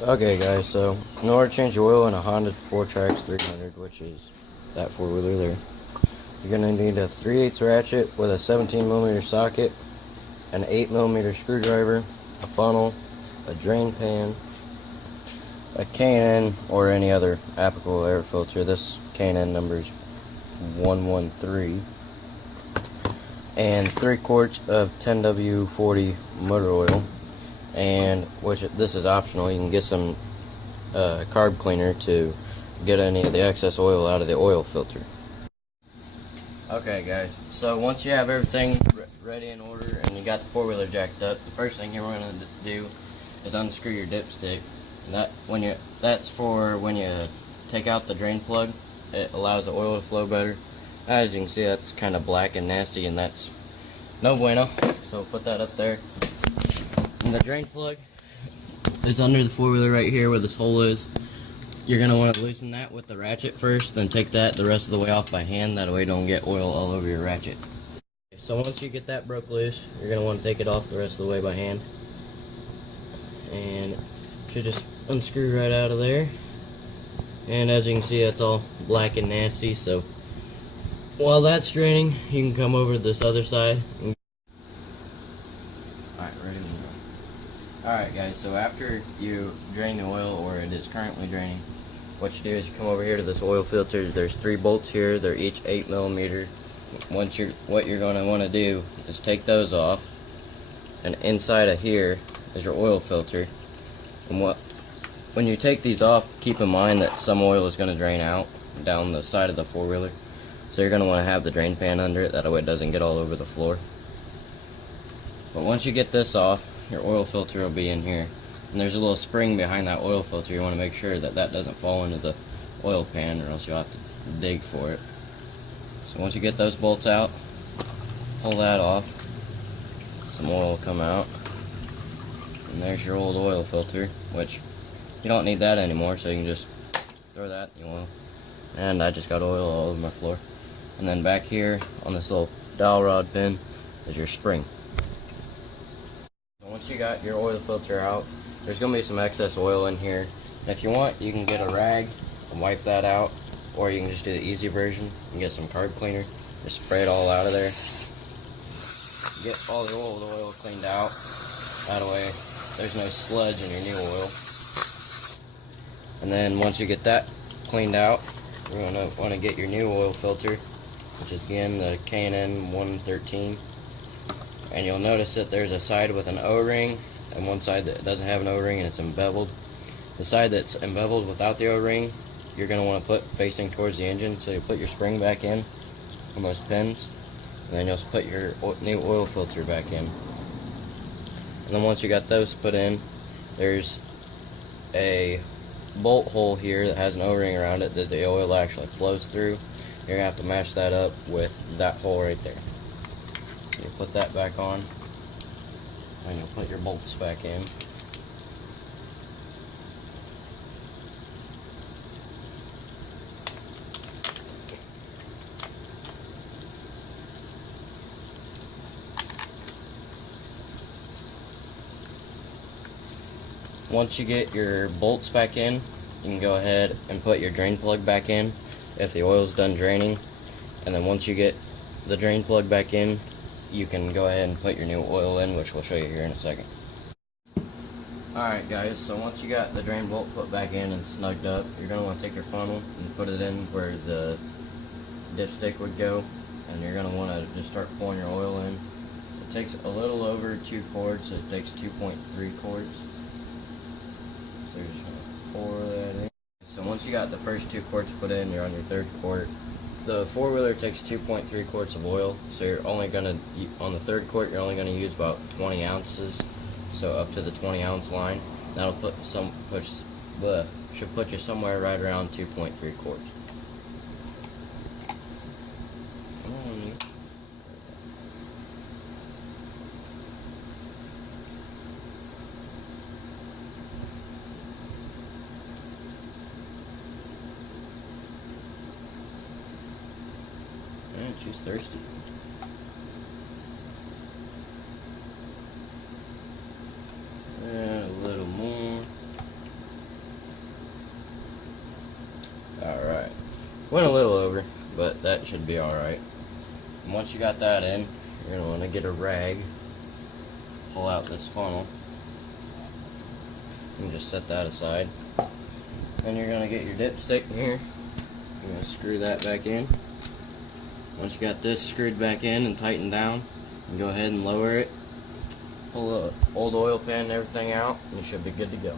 Okay guys, so in order to change the oil in a Honda Fourtrax 300, which is that four-wheeler there, you're going to need a 3/8 ratchet with a 17mm socket, an 8mm screwdriver, a funnel, a drain pan, a K&N or any other applicable air filter. This K&N number is 113, and 3 quarts of 10W40 motor oil. And this is optional. You can get some carb cleaner to get any of the excess oil out of the oil filter. Okay guys, so once you have everything ready in order and you got the four-wheeler jacked up, the first thing you're going to do is unscrew your dipstick. And that's for when you take out the drain plug. It allows the oil to flow better. As you can see, that's kind of black and nasty, and that's no bueno, so put that up there. And the drain plug is under the four-wheeler right here where this hole is. You're going to want to loosen that with the ratchet first, then take that the rest of the way off by hand. That way you don't get oil all over your ratchet. So once you get that broke loose, you're going to want to take it off the rest of the way by hand. And it should just unscrew right out of there. And as you can see, that's all black and nasty. So while that's draining, you can come over to this other side. Alright, ready to go. Alright guys, so after you drain the oil, or it is currently draining, what you do is you come over here to this oil filter. There's 3 bolts here. They're each 8mm. What you're going to want to do is take those off, and inside of here is your oil filter. And when you take these off, keep in mind that some oil is going to drain out down the side of the four-wheeler. So you're going to want to have the drain pan under it, that way it doesn't get all over the floor. But once you get this off, your oil filter will be in here. And there's a little spring behind that oil filter. You want to make sure that that doesn't fall into the oil pan, or else you'll have to dig for it. So once you get those bolts out, pull that off. Some oil will come out. And there's your old oil filter, which you don't need that anymore, so you can just throw that in the oil. And I just got oil all over my floor. And then back here on this little dowel rod pin is your spring. So once you got your oil filter out, there's going to be some excess oil in here. And if you want, you can get a rag and wipe that out, or you can just do the easy version and get some carb cleaner. Just spray it all out of there. Get all the oil cleaned out. That way there's no sludge in your new oil. And then once you get that cleaned out, you're going to want to get your new oil filter, which is again the K&N 113. And you'll notice that there's a side with an O-ring and one side that doesn't have an O-ring and it's embeveled. The side that's embeveled without the O-ring, you're going to want to put facing towards the engine. So you put your spring back in on those pins, and then you'll put your new oil filter back in. And then once you got those put in, there's a bolt hole here that has an O-ring around it that the oil actually flows through. You're going to have to match that up with that hole right there. You put that back on, and you'll put your bolts back in. Once you get your bolts back in, you can go ahead and put your drain plug back in if the oil's done draining. And then once you get the drain plug back in, you can go ahead and put your new oil in, which we'll show you here in a second. Alright guys, so once you got the drain bolt put back in and snugged up, you're going to want to take your funnel and put it in where the dipstick would go. And you're going to want to just start pouring your oil in. It takes a little over 2 quarts. It takes 2.3 quarts. So you're just going to pour that in. So once you got the first 2 quarts put in, you're on your 3rd quart. The four-wheeler takes 2.3 quarts of oil, so you're only going to, on the 3rd quart, you're only going to use about 20 ounces, so up to the 20-ounce line. That'll should put you somewhere right around 2.3 quarts. Come on, you. Man, she's thirsty. And a little more. Went a little over, but that should be alright. And once you got that in, you're going to want to get a rag, pull out this funnel, and just set that aside. Then you're going to get your dipstick in here. You're going to screw that back in. Once you got this screwed back in and tightened down, you go ahead and lower it. Pull the old oil pan and everything out, and you should be good to go.